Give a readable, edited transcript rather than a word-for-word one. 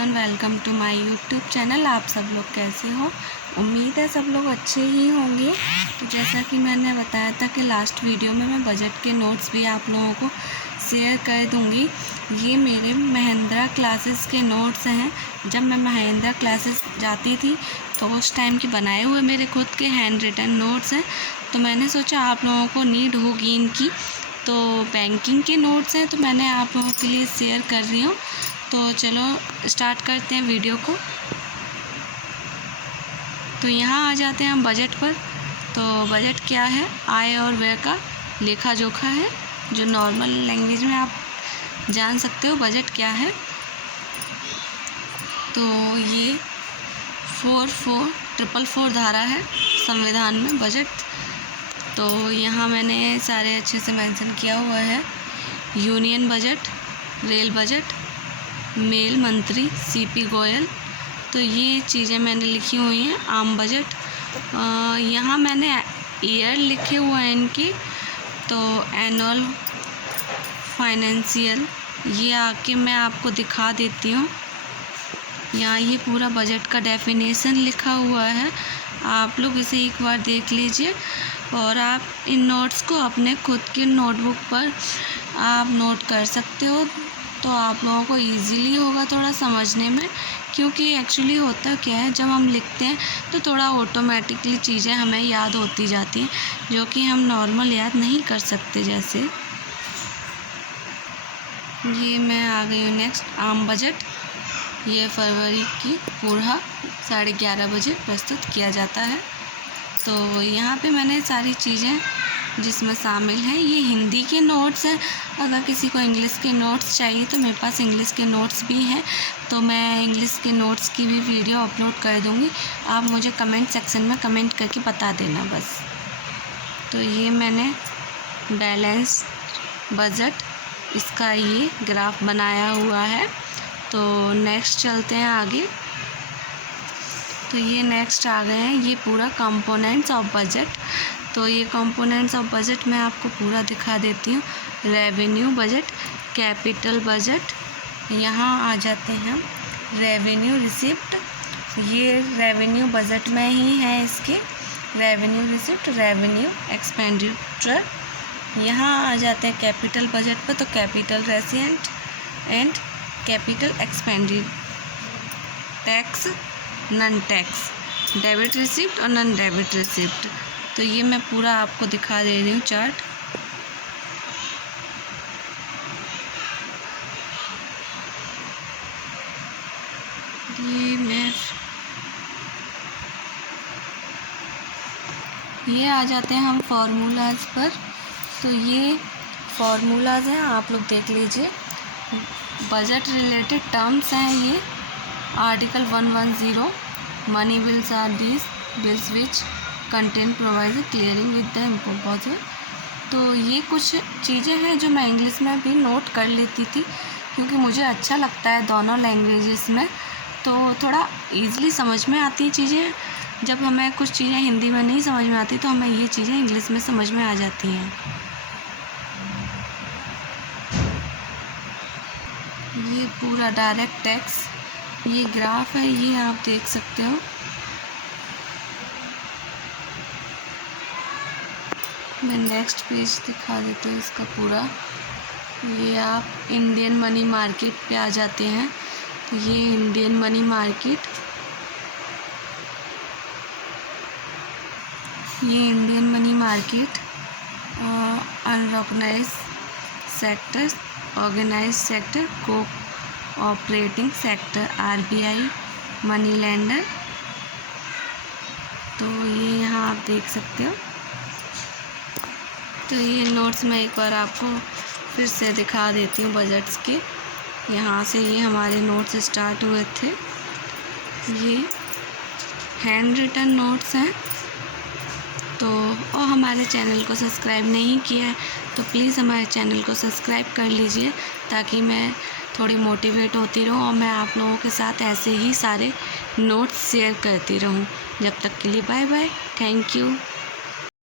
Everyone, welcome to my YouTube channel. आप सब लोग कैसे हो? उम्मीद है सब लोग अच्छे ही होंगे। तो जैसा कि मैंने बताया था कि लास्ट वीडियो में मैं बजट के नोट्स भी आप लोगों को शेयर कर दूंगी। ये मेरे महिंद्रा क्लासेस के नोट्स हैं। जब मैं महिंद्रा क्लासेस जाती थी तो उस टाइम के बनाए हुए मेरे खुद के हैंड रिटन नोट्स हैं। तो मैंने सोचा आप लोगों को नीड होगी इनकी, तो बैंकिंग के नोट्स हैं तो मैंने आप लोगों के लिए शेयर कर रही हूँ। तो चलो स्टार्ट करते हैं वीडियो को। तो यहाँ आ जाते हैं हम बजट पर। तो बजट क्या है? आय और व्यय का लेखा जोखा है, जो नॉर्मल लैंग्वेज में आप जान सकते हो बजट क्या है। तो ये 4444 धारा है संविधान में बजट। तो यहाँ मैंने सारे अच्छे से मेंशन किया हुआ है। यूनियन बजट, रेल बजट, मेल मंत्री सीपी गोयल, तो ये चीज़ें मैंने लिखी हुई हैं। आम बजट, यहाँ मैंने ईयर लिखे हुए हैं इनके। तो एनुअल, फाइनेंशियल, ये आके मैं आपको दिखा देती हूँ। यहाँ ये पूरा बजट का डेफिनेशन लिखा हुआ है, आप लोग इसे एक बार देख लीजिए और आप इन नोट्स को अपने खुद की नोटबुक पर आप नोट कर सकते हो। तो आप लोगों को इजीली होगा थोड़ा समझने में, क्योंकि एक्चुअली होता क्या है, जब हम लिखते हैं तो थोड़ा ऑटोमेटिकली चीज़ें हमें याद होती जाती हैं, जो कि हम नॉर्मल याद नहीं कर सकते। जैसे ये मैं आ गई हूँ नेक्स्ट, आम बजट। ये फरवरी की पूरा 11:30 बजे प्रस्तुत किया जाता है। तो यहाँ पे मैंने सारी चीज़ें जिसमें शामिल हैं, ये हिंदी के नोट्स हैं। अगर किसी को इंग्लिश के नोट्स चाहिए तो मेरे पास इंग्लिश के नोट्स भी हैं, तो मैं इंग्लिश के नोट्स की भी वीडियो अपलोड कर दूँगी। आप मुझे कमेंट सेक्शन में कमेंट करके बता देना बस। तो ये मैंने बैलेंस बजट, इसका ये ग्राफ बनाया हुआ है। तो नेक्स्ट चलते हैं आगे। तो ये नेक्स्ट आ गए हैं, ये पूरा कंपोनेंट्स ऑफ बजट। तो ये कंपोनेंट्स ऑफ बजट मैं आपको पूरा दिखा देती हूँ। रेवेन्यू बजट, कैपिटल बजट, यहाँ आ जाते हैं रेवेन्यू रिसिप्ट। ये रेवेन्यू बजट में ही है इसके, रेवेन्यू रिसिप्ट, रेवेन्यू एक्सपेंडिचर। यहाँ आ जाते हैं कैपिटल बजट पर। तो capital receipt and capital expenditure, tax, non tax, debit receipt और नन डेबिट रिसिप्ट। तो ये मैं पूरा आपको दिखा दे रही हूँ चार्ट। ये आ जाते हैं हम फार्मूलाज पर। तो ये फार्मूलाज हैं, आप लोग देख लीजिए। बजट रिलेटेड टर्म्स हैं ये। Article 110, money bills are these bills which content provide clearing with the impost. तो ये कुछ चीज़ें हैं जो मैं इंग्लिश में भी नोट कर लेती थी, क्योंकि मुझे अच्छा लगता है दोनों लैंग्वेजेस में, तो थोड़ा ईज़िली समझ में आती है चीज़ें। जब हमें कुछ चीज़ें हिंदी में नहीं समझ में आती तो हमें ये चीज़ें इंग्लिश में समझ में आ जाती हैं। ये पूरा डायरेक्ट टैक्स, ये ग्राफ है, ये आप देख सकते हो। मैं नेक्स्ट पेज दिखा देती हूँ इसका पूरा। ये आप इंडियन मनी मार्केट पे आ जाते हैं। तो ये इंडियन मनी मार्केट, ये Indian money market, unorganised sector, organised sector, cooperating sector, RBI, money lender. तो ये यहाँ आप देख सकते हो। तो ये नोट्स मैं एक बार आपको फिर से दिखा देती हूँ बजट्स के। यहाँ से ये हमारे नोट्स स्टार्ट हुए थे। ये हैंड रिटन नोट्स हैं। तो और हमारे चैनल को सब्सक्राइब नहीं किया है तो प्लीज़ हमारे चैनल को सब्सक्राइब कर लीजिए, ताकि मैं थोड़ी मोटिवेट होती रहूँ और मैं आप लोगों के साथ ऐसे ही सारे नोट्स शेयर करती रहूँ। जब तक के लिए बाय बाय, थैंक यू।